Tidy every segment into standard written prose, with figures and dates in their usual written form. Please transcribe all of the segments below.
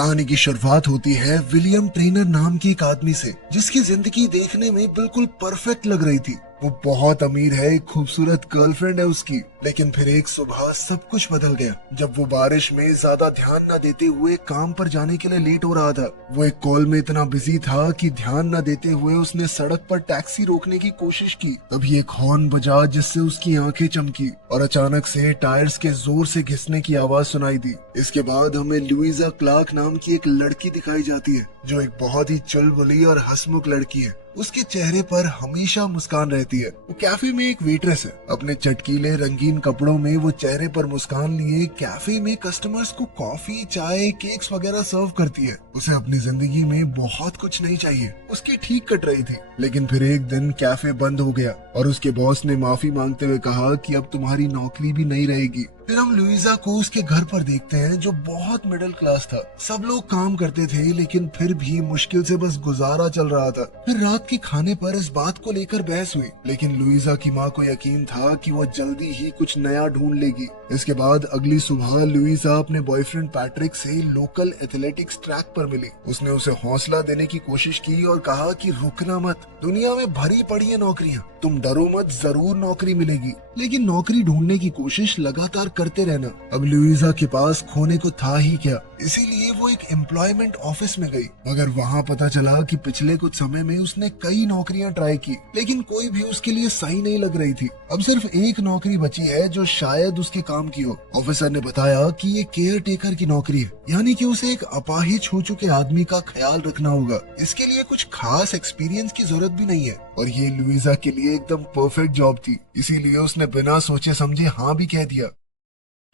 कहानी की शुरुआत होती है विलियम ट्रेनर नाम के एक आदमी से, जिसकी जिंदगी देखने में बिल्कुल परफेक्ट लग रही थी। वो बहुत अमीर है, एक खूबसूरत गर्लफ्रेंड है उसकी। लेकिन फिर एक सुबह सब कुछ बदल गया जब वो बारिश में ज्यादा ध्यान न देते हुए काम पर जाने के लिए लेट हो रहा था। वो एक कॉल में इतना बिजी था कि ध्यान न देते हुए उसने सड़क पर टैक्सी रोकने की कोशिश की। तभी एक हॉर्न बजा जिससे उसकी आंखें चमकी और अचानक से टायर्स के जोर से घिसने की आवाज सुनाई दी। इसके बाद हमें लुइजा क्लार्क नाम की एक लड़की दिखाई जाती है, जो एक बहुत ही चुलबुली और हंसमुख लड़की है। उसके चेहरे पर हमेशा मुस्कान रहती है। वो कैफे में एक वेट्रेस है। अपने चटकीले रंगीन कपड़ों में वो चेहरे पर मुस्कान लिए कैफे में कस्टमर्स को कॉफी, चाय, केक्स वगैरह सर्व करती है। उसे अपनी जिंदगी में बहुत कुछ नहीं चाहिए, उसकी ठीक कट रही थी। लेकिन फिर एक दिन कैफे बंद हो गया और उसके बॉस ने माफी मांगते हुए कहा कि अब तुम्हारी नौकरी भी नहीं रहेगी। फिर हम लुइजा को उसके घर पर देखते हैं, जो बहुत मिडिल क्लास था। सब लोग काम करते थे लेकिन फिर भी मुश्किल से बस गुजारा चल रहा था। फिर रात के खाने पर इस बात को लेकर बहस हुई, लेकिन लुइजा की माँ को यकीन था कि वो जल्दी ही कुछ नया ढूंढ लेगी। इसके बाद अगली सुबह लुइजा अपने बॉयफ्रेंड पैट्रिक से लोकल एथलेटिक्स ट्रैक पर मिली। उसने उसे हौसला देने की कोशिश की और कहा कि रुकना मत, दुनिया में भरी पड़ी है नौकरियां, तुम डरो मत, जरूर नौकरी मिलेगी। लेकिन नौकरी ढूंढने की कोशिश लगातार करते रहना। अब लुइजा के पास खोने को था ही क्या, इसीलिए वो एक एम्प्लॉयमेंट ऑफिस में गई। मगर वहाँ पता चला कि पिछले कुछ समय में उसने कई नौकरियां ट्राई की, लेकिन कोई भी उसके लिए सही नहीं लग रही थी। अब सिर्फ एक नौकरी बची है जो शायद उसके काम की हो। ऑफिसर ने बताया कि ये केयर टेकर की नौकरी है, यानी कि उसे एक अपाहिज हो चुके आदमी का ख्याल रखना होगा। इसके लिए कुछ खास एक्सपीरियंस की जरूरत भी नहीं है और ये लुइजा के लिए एकदम परफेक्ट जॉब थी, इसीलिए उसने बिना सोचे समझे हाँ भी कह दिया।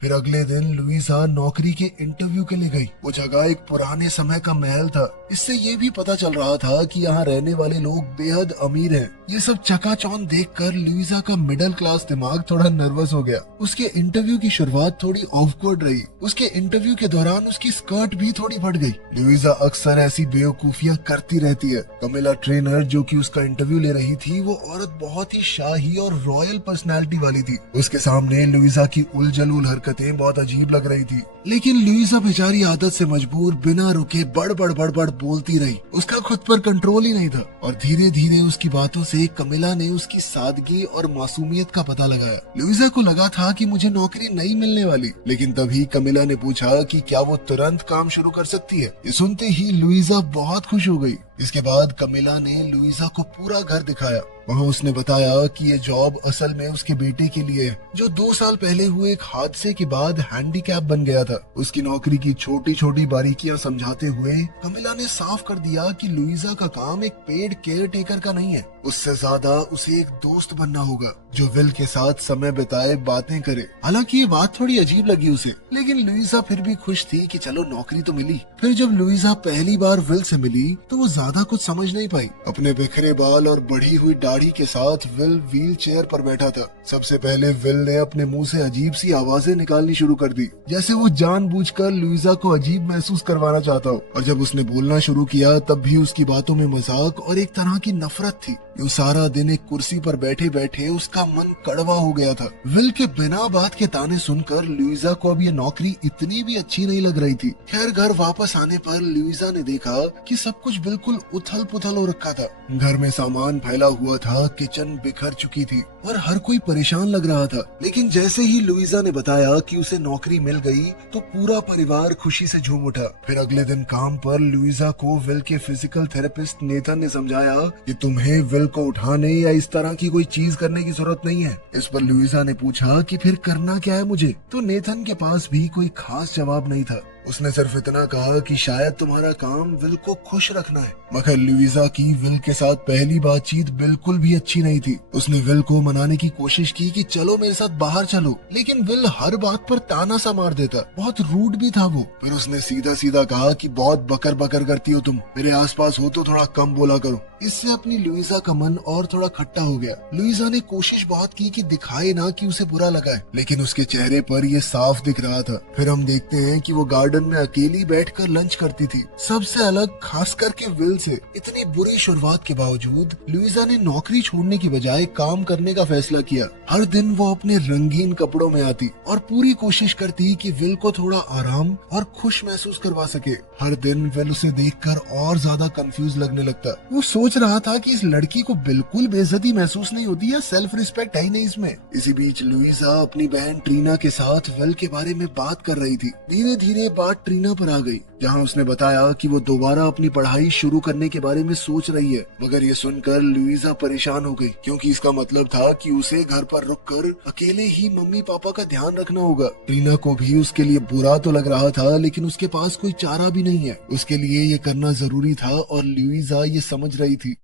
फिर अगले दिन लुइजा नौकरी के इंटरव्यू के लिए गई। वो जगह एक पुराने समय का महल था। इससे ये भी पता चल रहा था कि यहाँ रहने वाले लोग बेहद अमीर हैं। ये सब चकाचौंध देखकर लुइजा का मिडिल क्लास दिमाग थोड़ा नर्वस हो गया। उसके इंटरव्यू की शुरुआत थोड़ी ऑकवर्ड रही। उसके इंटरव्यू के दौरान उसकी स्कर्ट भी थोड़ी फट गई। लुइजा अक्सर ऐसी बेवकूफियां करती रहती है। कमिला ट्रेनर, जो कि उसका इंटरव्यू ले रही थी, वो औरत बहुत ही शाही और रॉयल पर्सनैलिटी वाली थी। उसके सामने लुइजा की उलझुल हरकतें बहुत अजीब लग रही थी। लेकिन लुइजा बेचारी आदत से मजबूर बिना रुके बड़ बोलती रही। उसका खुद पर कंट्रोल ही नहीं था और धीरे धीरे उसकी बातों से कमिला ने उसकी सादगी और मासूमियत का पता लगाया। लुइजा को लगा था कि मुझे नौकरी नहीं मिलने वाली, लेकिन तभी कमिला ने पूछा कि क्या वो तुरंत काम शुरू कर सकती है। ये सुनते ही लुइजा बहुत खुश हो गई। इसके बाद कमिला ने लुइजा को पूरा घर दिखाया। वहाँ उसने बताया कि ये जॉब असल में उसके बेटे के लिए है, जो 2 साल पहले हुए एक हादसे के बाद हैंडीकैप बन गया था। उसकी नौकरी की छोटी छोटी बारीकियां समझाते हुए कमिला ने साफ कर दिया कि लुइजा का काम एक पेड केयर टेकर का नहीं है, उससे ज्यादा उसे एक दोस्त बनना होगा जो विल के साथ समय बिताए, बातें करे। हालांकि ये बात थोड़ी अजीब लगी उसे, लेकिन लुइजा फिर भी खुश थी कि चलो नौकरी तो मिली। फिर जब लुइजा पहली बार विल से मिली तो वो ज्यादा कुछ समझ नहीं पाई। अपने बिखरे बाल और बढ़ी हुई दाढ़ी के साथ विल व्हील चेयर पर बैठा था। सबसे पहले विल ने अपने मुंह से अजीब सी आवाजें निकालनी शुरू कर दी, जैसे वो जानबूझकर लुइजा को अजीब महसूस करवाना चाहता हो। और जब उसने बोलना शुरू किया तब भी उसकी बातों में मजाक और एक तरह की नफरत थी। यूं सारा दिन एक कुर्सी पर बैठे बैठे उसका मन कड़वा हो गया था। विल के बिना बात के ताने सुनकर लुइजा को अब ये नौकरी इतनी भी अच्छी नहीं लग रही थी। खैर, घर वापस आने पर लुइजा ने देखा कि सब कुछ बिल्कुल उथल पुथल हो रखा था। घर में सामान फैला हुआ था, किचन बिखर चुकी थी और हर कोई परेशान लग रहा था। लेकिन जैसे ही लुइजा ने बताया कि उसे नौकरी मिल गई तो पूरा परिवार खुशी से झूम उठा। फिर अगले दिन काम पर लुइजा को विल के फिजिकल थेरेपिस्ट नेथन ने समझाया कि तुम्हें विल को उठाने या इस तरह की कोई चीज करने की जरूरत नहीं है। इस पर लुइजा ने पूछा कि फिर करना क्या है मुझे, तो नेथन के पास भी कोई खास जवाब नहीं था। उसने सिर्फ इतना कहा कि शायद तुम्हारा काम विल को खुश रखना है। मगर लुइजा की विल के साथ पहली बातचीत बिल्कुल भी अच्छी नहीं थी। उसने विल को मनाने की कोशिश की कि चलो मेरे साथ बाहर चलो, लेकिन विल हर बात पर ताना सा मार देता। बहुत रूड भी था वो। फिर उसने सीधा सीधा कहा कि बहुत बकर बकर करती हो तुम, मेरे आसपास हो तो थोड़ा कम बोला करो। इससे अपनी लुइजा का मन और थोड़ा खट्टा हो गया। लुइजा ने कोशिश बहुत की कि दिखाए ना कि उसे बुरा लगा है, लेकिन उसके चेहरे पर ये साफ दिख रहा था। फिर हम देखते हैं कि वो गार्डन में अकेली बैठकर लंच करती थी, सबसे अलग, खास करके विल से। इतनी बुरी शुरुआत के बावजूद लुइजा ने नौकरी छोड़ने की बजाय काम करने का फैसला किया। हर दिन वो अपने रंगीन कपड़ों में आती और पूरी कोशिश करती कि विल को थोड़ा आराम और खुश महसूस करवा सके। हर दिन विल उसे देखकर और ज्यादा कंफ्यूज लगने लगता। वो सोच रहा था कि इस लड़की को बिल्कुल बेइज्जती महसूस नहीं होती या सेल्फ रिस्पेक्ट है ही नहीं इसमें। इसी बीच लुइजा अपनी बहन ट्रीना के साथ विल के बारे में बात कर रही थी। धीरे धीरे बात ट्रीना पर आ गई, जहाँ उसने बताया कि वो दोबारा अपनी पढ़ाई शुरू करने के बारे में सोच रही है। मगर ये सुनकर लुइजा परेशान हो गई, क्योंकि इसका मतलब था कि उसे घर पर रुककर अकेले ही मम्मी पापा का ध्यान रखना होगा। ट्रीना को भी उसके लिए बुरा तो लग रहा था, लेकिन उसके पास कोई चारा भी नहीं है। उसके लिए ये करना जरूरी था और लुइजा ये समझ रही थी।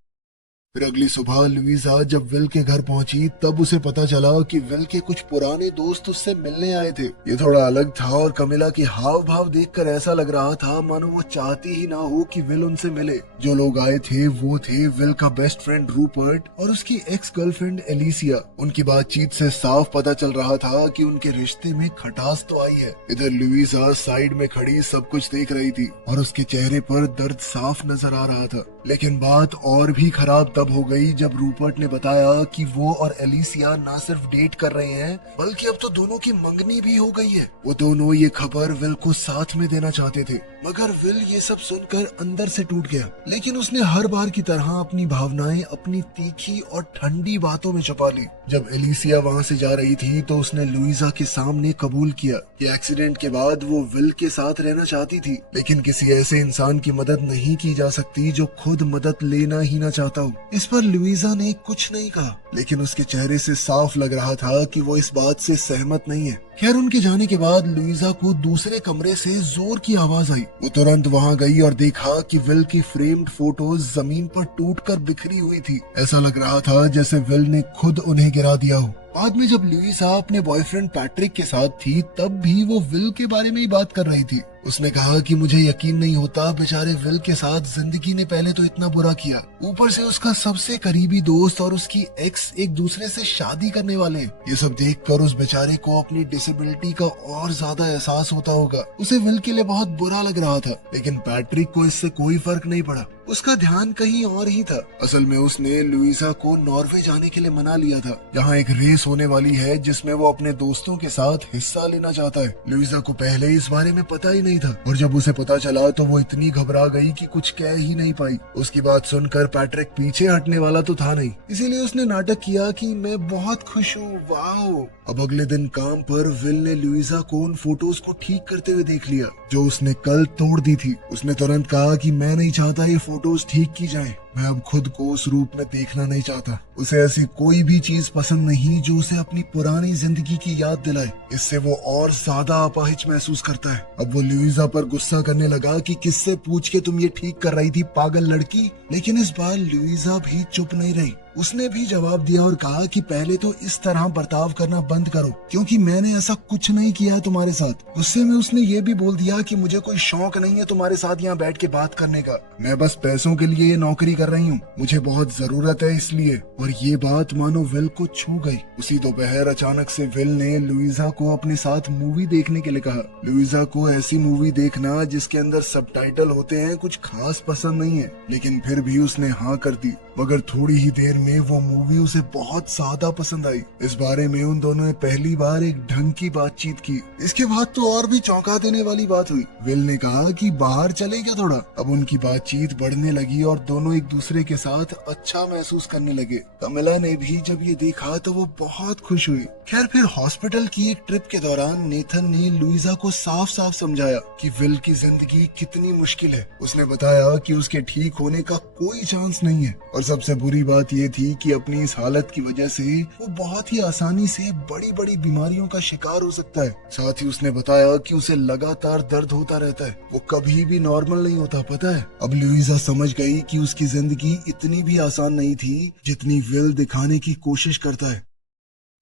फिर अगली सुबह लुइजा जब विल के घर पहुंची, तब उसे पता चला कि विल के कुछ पुराने दोस्त उससे मिलने आए थे। ये थोड़ा अलग था और कमिला के हाव भाव देखकर ऐसा लग रहा था मानो वो चाहती ही ना हो कि विल उनसे मिले। जो लोग आए थे वो थे विल का बेस्ट फ्रेंड रूपर्ट और उसकी एक्स गर्लफ्रेंड एलिसिया। उनकी बातचीत से साफ पता चल रहा था कि उनके रिश्ते में खटास तो आई है। इधर लुइजा साइड में खड़ी सब कुछ देख रही थी और उसके चेहरे पर दर्द साफ नजर आ रहा था। लेकिन बात और भी खराब तब हो गई जब रूपर्ट ने बताया कि वो और एलिसिया ना सिर्फ डेट कर रहे हैं, बल्कि अब तो दोनों की मंगनी भी हो गई है। वो दोनों ये खबर विल को साथ में देना चाहते थे, मगर विल ये सब सुनकर अंदर से टूट गया। लेकिन उसने हर बार की तरह अपनी भावनाएं अपनी तीखी और ठंडी बातों में छुपा ली। जब एलिसिया वहाँ से जा रही थी तो उसने लुइजा के सामने कबूल किया कि एक्सीडेंट के बाद वो विल के साथ रहना चाहती थी, लेकिन किसी ऐसे इंसान की मदद नहीं की जा सकती जो खुद मदद लेना ही ना चाहता हो। इस पर लुइजा ने कुछ नहीं कहा, लेकिन उसके चेहरे से साफ लग रहा था कि वो इस बात से सहमत नहीं है। खैर, उनके जाने के बाद लुइजा को दूसरे कमरे से जोर की आवाज आई। वो तुरंत वहां गई और देखा कि विल की फ्रेम्ड फोटोज जमीन पर टूटकर बिखरी हुई थी। ऐसा लग रहा था जैसे विल ने खुद उन्हें गिरा दिया हो। बाद में जब लुइजा अपने बॉयफ्रेंड पैट्रिक के साथ थी, तब भी वो विल के बारे में ही बात कर रही थी। उसने कहा कि मुझे यकीन नहीं होता, बेचारे विल के साथ जिंदगी ने पहले तो इतना बुरा किया, ऊपर से उसका सबसे करीबी दोस्त और उसकी एक्स एक दूसरे से शादी करने वाले। ये सब देखकर उस बेचारे को अपनी डिसेबिलिटी का और ज्यादा एहसास होता होगा। उसे विल के लिए बहुत बुरा लग रहा था, लेकिन पैट्रिक को इससे कोई फर्क नहीं पड़ा। उसका ध्यान कहीं और ही था। असल में उसने लुइजा को नॉर्वे जाने के लिए मना लिया था, जहाँ एक रेस होने वाली है जिसमें वो अपने दोस्तों के साथ हिस्सा लेना चाहता है। लुइजा को पहले इस बारे में पता ही नहीं था, और जब उसे पता चला तो वो इतनी घबरा गई कि कुछ कह ही नहीं पाई। उसकी बात सुनकर पैट्रिक पीछे हटने वाला तो था नहीं, इसीलिए उसने नाटक किया कि मैं बहुत खुश हूँ, वाओ। अब अगले दिन काम पर विल ने लुइजा को उन फोटोज को ठीक करते हुए देख लिया जो उसने कल तोड़ दी थी। उसने तुरंत कहा कि मैं नहीं चाहता ये फोटोज ठीक की जाएं। मैं अब खुद को उस रूप में देखना नहीं चाहता। उसे ऐसी कोई भी चीज पसंद नहीं जो उसे अपनी पुरानी जिंदगी की याद दिलाए। इससे वो और ज्यादा अपाहिज महसूस करता है। अब वो लुइजा पर गुस्सा करने लगा कि किससे पूछ के तुम ये ठीक कर रही थी, पागल लड़की। लेकिन इस बार लुइजा भी चुप नहीं रही। उसने भी जवाब दिया और कहा कि पहले तो इस तरह बर्ताव करना बंद करो, क्योंकि मैंने ऐसा कुछ नहीं किया तुम्हारे साथ। गुस्से में उसने ये भी बोल दिया कि मुझे कोई शौक नहीं है तुम्हारे साथ यहाँ बैठ के बात करने का। मैं बस पैसों के लिए ये नौकरी कर रही हूँ, मुझे बहुत जरूरत है इसलिए। और ये बात मानो विल को छू गई। उसी दोपहर अचानक से विल ने लुइजा को अपने साथ मूवी देखने के लिए कहा। लुइजा को ऐसी मूवी देखना जिसके अंदर सबटाइटल होते हैं कुछ खास पसंद नहीं है, लेकिन फिर भी उसने हाँ कर दी। मगर थोड़ी ही देर में वो मूवी उसे बहुत ज्यादा पसंद आई। इस बारे में उन दोनों ने पहली बार एक ढंग की बातचीत की। इसके बाद तो और भी चौंका देने वाली बात हुई। विल ने कहा कि बाहर चले क्या थोड़ा। अब उनकी बातचीत बढ़ने लगी और दोनों एक दूसरे के साथ अच्छा महसूस करने लगे। कमिला ने भी जब ये देखा तो वो बहुत खुश हुई। खैर, फिर हॉस्पिटल की एक ट्रिप के दौरान नेथन ने लुइजा को साफ साफ समझाया कि विल की जिंदगी कितनी मुश्किल है। उसने बताया कि उसके ठीक होने का कोई चांस नहीं है, और सबसे बुरी बात ये थी कि अपनी इस हालत की वजह से वो बहुत ही आसानी से बड़ी बड़ी बीमारियों का शिकार हो सकता है। साथ ही उसने बताया कि उसे लगातार दर्द होता रहता है, वो कभी भी नॉर्मल नहीं होता, पता है। अब लुइजा समझ गई कि उसकी जिंदगी इतनी भी आसान नहीं थी जितनी विल दिखाने की कोशिश करता है।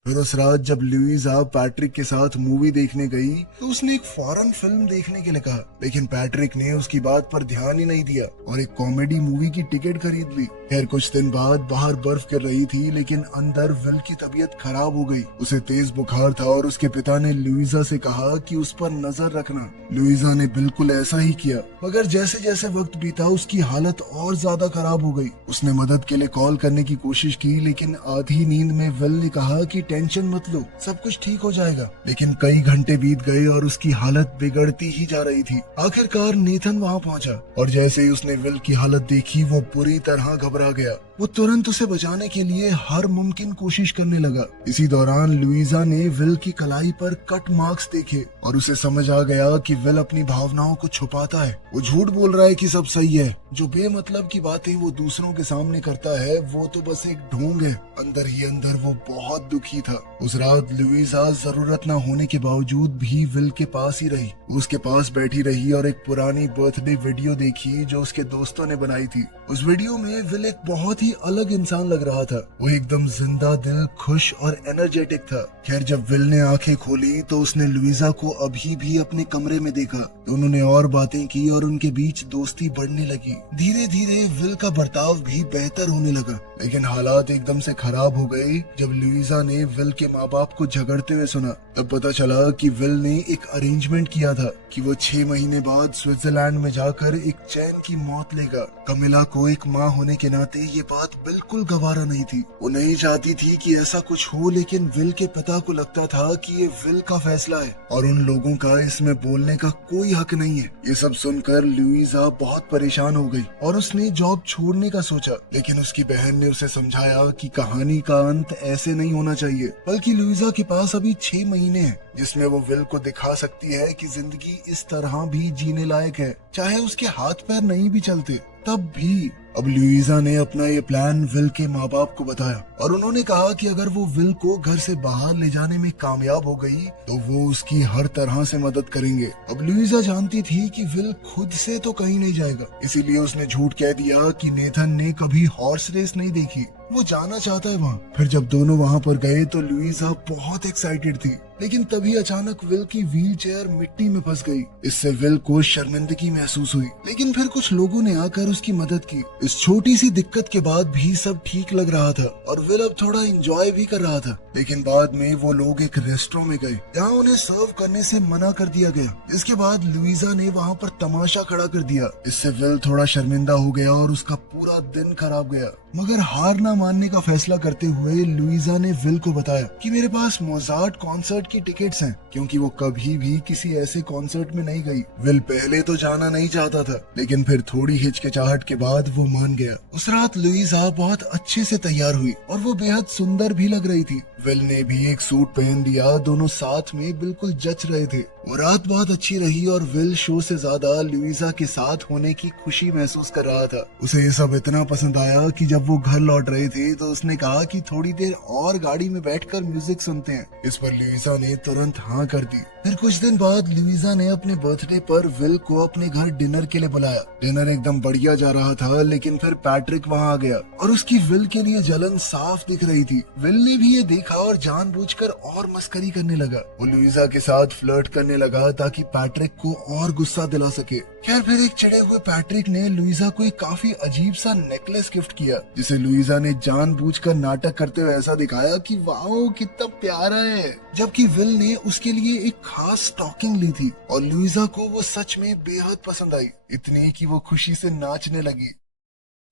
फिर उस रात जब लुइजा पैट्रिक के साथ मूवी देखने गई तो उसने एक फॉरेन फिल्म देखने के लिए कहा, लेकिन पैट्रिक ने उसकी बात पर ध्यान ही नहीं दिया और एक कॉमेडी मूवी की टिकट खरीद ली। खैर कुछ दिन बाद बाहर बर्फ गिर रही थी, लेकिन अंदर विल की तबीयत खराब हो गई। उसे तेज बुखार था और उसके पिता ने लुइजा से कहा कि उस पर नजर रखना। लुइजा ने बिल्कुल ऐसा ही किया, मगर जैसे जैसे वक्त बीता उसकी हालत और ज्यादा खराब हो गई। उसने मदद के लिए कॉल करने की कोशिश की, लेकिन आधी नींद में विल ने कहा कि टेंशन मत लो, सब कुछ ठीक हो जाएगा। लेकिन कई घंटे बीत गए और उसकी हालत बिगड़ती ही जा रही थी। आखिरकार नेथन वहाँ पहुँचा और जैसे ही उसने विल की हालत देखी वो बुरी तरह घबरा गया। वो तुरंत उसे बचाने के लिए हर मुमकिन कोशिश करने लगा। इसी दौरान लुइजा ने विल की कलाई पर कट मार्क्स देखे और उसे समझ आ गया कि विल अपनी भावनाओं को छुपाता है। वो झूठ बोल रहा है कि सब सही है। जो बेमतलब की बातें वो दूसरों के सामने करता है वो तो बस एक ढोंग है। अंदर ही अंदर वो बहुत दुखी था। उस रात लुइजा जरूरत न होने के बावजूद भी विल के पास ही रही। उसके पास बैठी रही और एक पुरानी बर्थडे वीडियो देखी जो उसके दोस्तों ने बनाई थी। उस वीडियो में विल एक बहुत ही अलग इंसान लग रहा था। वो एकदम जिंदा दिल, खुश और एनर्जेटिक था। खैर जब विल ने आंखें खोली तो उसने लुइजा को अभी भी अपने कमरे में देखा। दोनों ने और बातें की और उनके बीच दोस्ती बढ़ने लगी। धीरे धीरे विल का बर्ताव भी बेहतर होने लगा, लेकिन हालात एकदम से खराब हो गए जब लुइजा ने विल के माँ बाप को झगड़ते हुए सुना। तब पता चला कि विल ने एक अरेंजमेंट किया था कि वो 6 महीने बाद स्विट्जरलैंड में जाकर एक चैन की मौत लेगा। कमिला को एक माँ होने के नाते ये बात बिल्कुल गवारा नहीं थी। वो नहीं चाहती थी कि ऐसा कुछ हो, लेकिन विल के पिता को लगता था कि ये विल का फैसला है और उन लोगों का इसमें बोलने का कोई हक नहीं है। ये सब सुनकर लुइजा बहुत परेशान हो गई और उसने जॉब छोड़ने का सोचा, लेकिन उसकी बहन ने उसे समझाया कि कहानी का अंत ऐसे नहीं होना चाहिए, बल्कि लुइजा के पास अभी 6 महीने हैं जिसमें वो विल को दिखा सकती है कि जिंदगी इस तरह भी जीने लायक है, चाहे उसके हाथ पैर नहीं भी चलते तब भी। अब लुइजा ने अपना ये प्लान विल के माँ बाप को बताया और उन्होंने कहा कि अगर वो विल को घर से बाहर ले जाने में कामयाब हो गई तो वो उसकी हर तरह से मदद करेंगे। अब लुइजा जानती थी कि विल खुद से तो कहीं नहीं जाएगा, इसीलिए उसने झूठ कह दिया कि नेथन ने कभी हॉर्स रेस नहीं देखी, वो जाना चाहता है वहाँ। फिर जब दोनों वहाँ पर गए तो लुइजा बहुत एक्साइटेड थी, लेकिन तभी अचानक विल की व्हील चेयर मिट्टी में फंस गई। इससे विल को शर्मिंदगी महसूस हुई, लेकिन फिर कुछ लोगों ने आकर उसकी मदद की। इस छोटी सी दिक्कत के बाद भी सब ठीक लग रहा था और विल अब थोड़ा एंजॉय भी कर रहा था। लेकिन बाद में वो लोग एक रेस्टोरेंट में गए जहाँ उन्हें सर्व करने से मना कर दिया गया। इसके बाद लुइजा ने वहाँ पर तमाशा खड़ा कर दिया। इससे विल थोड़ा शर्मिंदा हो गया और उसका पूरा दिन खराब गया। मगर हार ना मानने का फैसला करते हुए लुइजा ने विल को बताया कि मेरे पास मोजार्ट कॉन्सर्ट की टिकट्स हैं, क्योंकि वो कभी भी किसी ऐसे कॉन्सर्ट में नहीं गई। विल पहले तो जाना नहीं चाहता था, लेकिन फिर थोड़ी हिचकिचाहट के बाद वो मान गया। उस रात लुइजा बहुत अच्छे से तैयार हुई और वो बेहद सुंदर भी लग रही थी। विल ने भी एक सूट पहन दिया, दोनों साथ में बिल्कुल जच रहे थे। वो रात बहुत अच्छी रही और विल शो से ज्यादा लुइजा के साथ होने की खुशी महसूस कर रहा था। उसे ये सब इतना पसंद आया कि जब वो घर लौट रहे थे तो उसने कहा कि थोड़ी देर और गाड़ी में बैठकर म्यूजिक सुनते हैं। इस पर लुइजा ने तुरंत हाँ कर दी। फिर कुछ दिन बाद लुइजा ने अपने बर्थडे पर विल को अपने घर डिनर के लिए बुलाया। डिनर एकदम बढ़िया जा रहा था, लेकिन फिर पैट्रिक वहाँ आ गया और उसकी विल के लिए जलन साफ दिख रही थी। विल ने भी ये देखा और जानबूझकर और मस्करी करने लगा। वो लुइजा के साथ फ्लर्ट करने लगा ताकि पैट्रिक को और गुस्सा दिला सके। खैर फिर एक चिढ़े हुए पैट्रिक ने लुइजा को एक काफी अजीब सा नेकलेस गिफ्ट किया, जिसे लुइजा ने जानबूझकर नाटक करते हुए ऐसा दिखाया कि वाओ कितना प्यारा है, जबकि विल ने उसके लिए एक खास स्टॉकिंग ली थी और लुइजा को वो सच में बेहद पसंद आई, इतनी कि वो खुशी से नाचने लगी।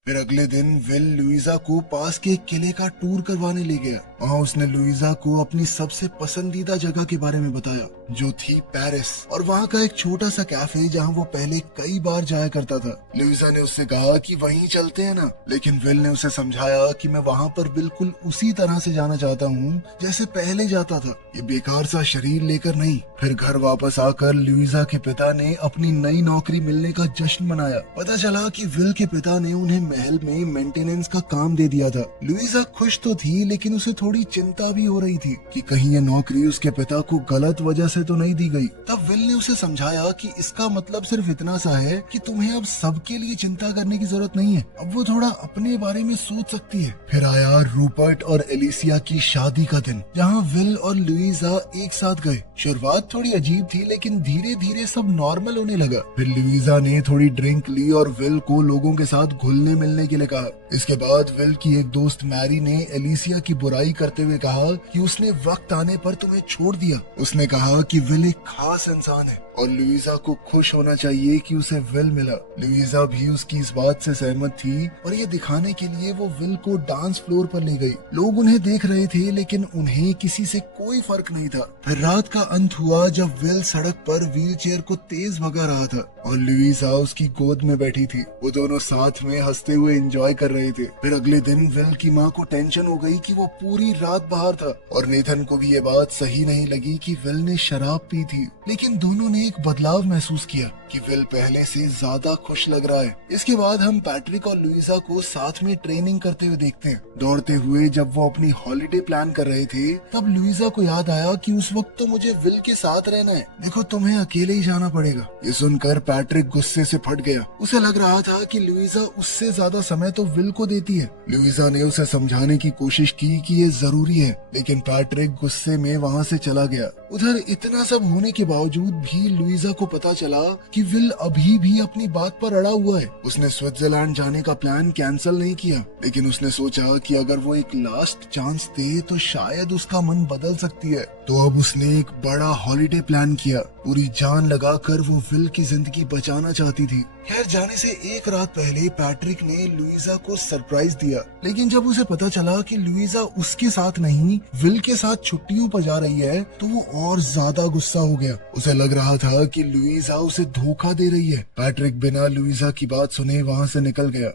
फिर अगले दिन विल लुइजा को पास के एक किले का टूर करवाने ले गया। वहाँ उसने लुइजा को अपनी सबसे पसंदीदा जगह के बारे में बताया, जो थी पेरिस, और वहाँ का एक छोटा सा कैफे जहाँ वो पहले कई बार जाया करता था। लुइजा ने उससे कहा कि वहीं चलते हैं ना, लेकिन विल ने उसे समझाया कि मैं वहाँ पर बिल्कुल उसी तरह से जाना चाहता हूँ जैसे पहले जाता था, ये बेकार सा शरीर लेकर नहीं। फिर घर वापस आकर लुइजा के पिता ने अपनी नई नौकरी मिलने का जश्न मनाया। पता चला कि विल के पिता ने उन्हें महल में मेंटेनेंस का काम दे दिया था। लुइजा खुश तो थी, लेकिन उसे थोड़ी चिंता भी हो रही थी कि कहीं ये नौकरी उसके पिता को गलत वजह से तो नहीं दी गई। तब विल ने उसे समझाया कि इसका मतलब सिर्फ इतना सा है कि तुम्हें अब सबके लिए चिंता करने की जरूरत नहीं है, अब वो थोड़ा अपने बारे में सोच सकती है। फिर आया रूपर्ट और एलिसिया की शादी का दिन, जहाँ विल और लुइजा एक साथ गए। शुरुआत थोड़ी अजीब थी, लेकिन धीरे धीरे सब नॉर्मल होने लगा। फिर लुइजा ने थोड़ी ड्रिंक ली और विल को लोगों के साथ घुलने मिलने के लिए कहा। इसके बाद विल की एक दोस्त मैरी ने एलिसिया की बुराई करते हुए कहा कि उसने वक्त आने पर तुम्हें छोड़ दिया। उसने कहा कि विल एक खास इंसान है और लुइजा को खुश होना चाहिए कि उसे विल मिला। लुइजा भी उसकी इस बात से सहमत थी और ये दिखाने के लिए वो विल को डांस फ्लोर पर ले गई। लोग उन्हें देख रहे थे, लेकिन उन्हें किसी से कोई फर्क नहीं था। फिर रात का अंत हुआ जब विल सड़क पर व्हील चेयर को तेज भगा रहा था और लुइजा उसकी गोद में बैठी थी। वो दोनों साथ में हंसते हुए एंजॉय कर रहे थे। फिर अगले दिन विल की माँ को टेंशन हो गई कि वो पूरी रात बाहर था और नेथन को भी ये बात सही नहीं लगी कि विल ने शराब पी थी। लेकिन दोनों ने एक बदलाव महसूस किया कि विल पहले से ज्यादा खुश लग रहा है। इसके बाद हम पैट्रिक और लुइजा को साथ में ट्रेनिंग करते हुए देखते हैं। दौड़ते हुए जब वो अपनी हॉलिडे प्लान कर रहे थे, तब लुइजा को याद आया कि उस वक्त तो मुझे विल के साथ रहना है, देखो तुम्हें अकेले ही जाना पड़ेगा। ये सुनकर पैट्रिक गुस्से से फट गया। उसे लग रहा था कि लुइजा उससे ज्यादा समय तो विल को देती है। लुइजा ने उसे समझाने की कोशिश की कि ये जरूरी है, लेकिन पैट्रिक गुस्से में वहाँ से चला गया। उधर इतना सब होने के बावजूद भी लुइजा को पता चला कि विल अभी भी अपनी बात पर अड़ा हुआ है। उसने स्विट्जरलैंड जाने का प्लान कैंसिल नहीं किया, लेकिन उसने सोचा कि अगर वो एक लास्ट चांस दे तो शायद उसका मन बदल सकती है। तो अब उसने एक बड़ा हॉलिडे प्लान किया। पूरी जान लगाकर वो विल की जिंदगी बचाना चाहती थी। खैर, जाने से एक रात पहले पैट्रिक ने लुइजा को सरप्राइज दिया, लेकिन जब उसे पता चला कि लुइजा उसके साथ नहीं विल के साथ छुट्टियों पर जा रही है, तो वो और ज्यादा गुस्सा हो गया। उसे लग रहा था कि लुइजा उसे धोखा दे रही है। पैट्रिक बिना लुइजा की बात सुने वहाँ से निकल गया।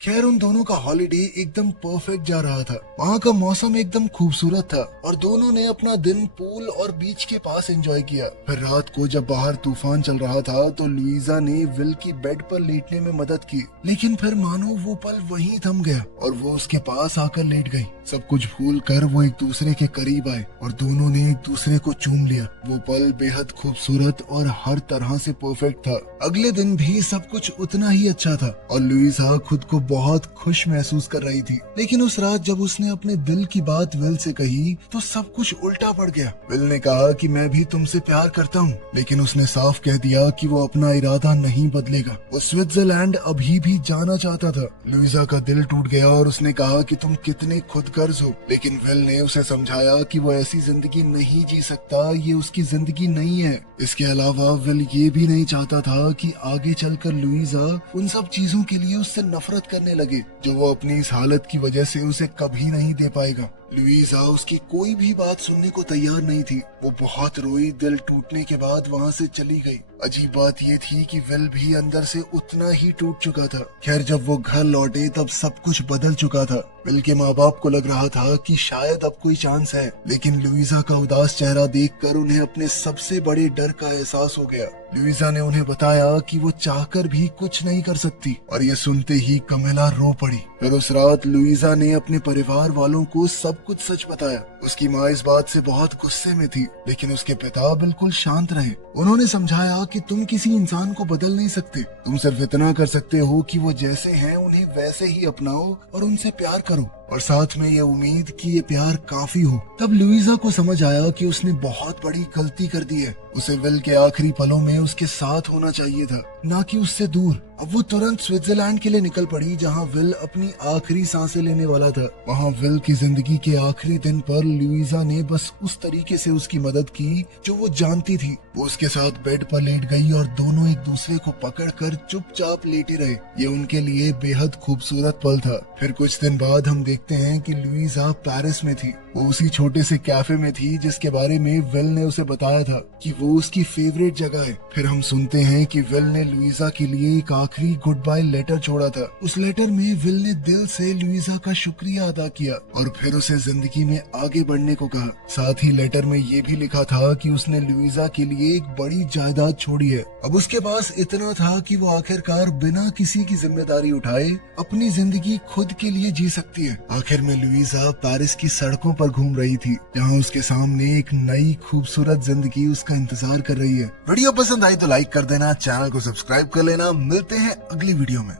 खैर, उन दोनों का हॉलिडे एकदम परफेक्ट जा रहा था। वहाँ का मौसम एकदम खूबसूरत था और दोनों ने अपना दिन पूल और बीच के पास एंजॉय किया। फिर रात को जब बाहर तूफान चल रहा था, तो लुइजा ने विल की बेड पर लेटने में मदद की, लेकिन फिर मानो वो पल वहीं थम गया और वो उसके पास आकर लेट गई। सब कुछ भूल कर वो एक दूसरे के करीब आए और दोनों ने एक दूसरे को चूम लिया। वो पल बेहद खूबसूरत और हर तरह से परफेक्ट था। अगले दिन भी सब कुछ उतना ही अच्छा था और लुइजा खुद को बहुत खुश महसूस कर रही थी। लेकिन उस रात जब उसने अपने दिल की बात विल से कही, तो सब कुछ उल्टा पड़ गया। विल ने कहा कि मैं भी तुमसे प्यार करता हूँ, लेकिन उसने साफ कह दिया कि वो अपना इरादा नहीं बदलेगा। वो स्विट्जरलैंड अभी भी जाना चाहता था। लुइजा का दिल टूट गया और उसने कहा कि तुम कितने खुदगर्ज हो, लेकिन विल ने उसे समझाया कि वो ऐसी जिंदगी नहीं जी सकता, ये उसकी जिंदगी नहीं है। इसके अलावा विल ये भी नहीं चाहता था कि आगे चलकर लुइजा उन सब चीजों के लिए उससे नफरत करने लगे जो वो अपनी इस हालत की वजह से उसे कभी नहीं दे पाएगा। लुइजा उसकी कोई भी बात सुनने को तैयार नहीं थी। वो बहुत रोई। दिल टूटने के बाद वहाँ से चली गई। अजीब बात ये थी कि विल भी अंदर से उतना ही टूट चुका था। खैर, जब वो घर लौटे तब सब कुछ बदल चुका था। विल के माँ बाप को लग रहा था कि शायद अब कोई चांस है, लेकिन लुइजा का उदास चेहरा देखकर उन्हें अपने सबसे बड़े डर का एहसास हो गया। लुइजा ने उन्हें बताया कि वो चाहकर भी कुछ नहीं कर सकती और ये सुनते ही कमेला रो पड़ी। फिर उस रात लुइजा ने अपने परिवार वालों को सब कुछ सच बताया। उसकी माँ इस बात से बहुत गुस्से में थी, लेकिन उसके पिता बिल्कुल शांत रहे। उन्होंने समझाया कि तुम किसी इंसान को बदल नहीं सकते, तुम सिर्फ इतना कर सकते हो कि वो जैसे हैं उन्हें वैसे ही अपनाओ और उनसे प्यार करो, और साथ में ये उम्मीद कि ये प्यार काफी हो। तब लुइजा को समझ आया कि उसने बहुत बड़ी गलती कर दी है। उसे विल के आखिरी पलों में उसके साथ होना चाहिए था, ना कि उससे दूर। अब वो तुरंत स्विट्जरलैंड के लिए निकल पड़ी, जहाँ विल अपनी आखिरी सांसें लेने वाला था। वहाँ विल की जिंदगी के आखिरी दिन पर लुइजा ने बस उस तरीके से उसकी मदद की जो वो जानती थी। वो उसके साथ बेड पर लेट गई और दोनों एक दूसरे को पकड़कर चुपचाप लेटे रहे। ये उनके लिए बेहद खूबसूरत पल था। फिर कुछ दिन बाद हम देखते हैं कि लुइजा पेरिस में थी। वो उसी छोटे से कैफे में थी जिसके बारे में विल ने उसे बताया था कि वो उसकी फेवरेट जगह है। फिर हम सुनते हैं कि विल ने लुइजा के लिए एक आखिरी गुड बाय लेटर छोड़ा था। उस लेटर में विल ने दिल से लुइजा का शुक्रिया अदा किया और फिर उसे जिंदगी में आगे आगे बढ़ने को कहा। साथ ही लेटर में ये भी लिखा था कि उसने लुइजा के लिए एक बड़ी जायदाद छोड़ी है। अब उसके पास इतना था कि वो आखिरकार बिना किसी की जिम्मेदारी उठाए अपनी जिंदगी खुद के लिए जी सकती है। आखिर में लुइजा पेरिस की सड़कों पर घूम रही थी, जहाँ उसके सामने एक नई खूबसूरत जिंदगी उसका इंतजार कर रही है। वीडियो पसंद आई तो लाइक कर देना, चैनल को सब्सक्राइब कर लेना। मिलते हैं अगली वीडियो में।